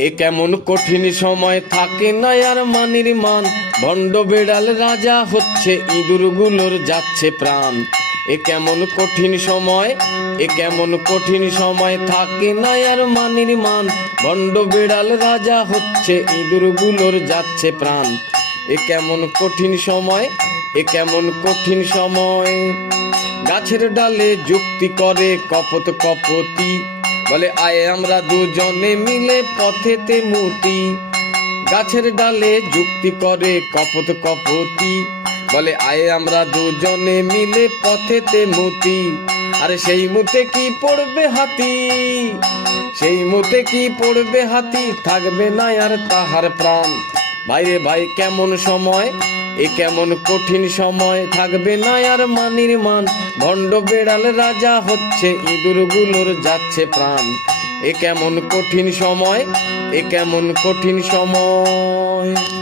এ কেমন কঠিন সময়, থাকে না আর মানির মান। ভণ্ড বেড়াল রাজা হচ্ছে, ইঁদুরগুলোর যাচ্ছে প্রাণ। এ কেমন কঠিন সময়, এ কেমন কঠিন সময়, থাকে না আর মানির মান। ভণ্ড বেড়াল রাজা হচ্ছে, ইঁদুরগুলোর যাচ্ছে প্রাণ। এ কেমন কঠিন সময়, এ কেমন কঠিন সময়। গাছের ডালে যুক্তি করে কপত কপতি, বলে আয় আমরা দুজনে মিলে পথেতে মুতি। গাছের ডালে যুক্তি করে কপত কপতি, বলে আয় আমরা দুজনে মিলে পথেতে মুতি। আরে সেই মুতে কি পড়বে হাতি, সেই মুতে কি পড়বে হাতি, থাকবে না আর তাহার প্রাণ। ভাইরে ভাই কেমন সময়, এ কেমন কঠিন সময়, থাকবে না আর মানির মান। ভণ্ড বেড়াল রাজা হচ্ছে, ইঁদুরগুলোর যাচ্ছে প্রাণ। এ কেমন কঠিন সময়, এ কেমন কঠিন সময়।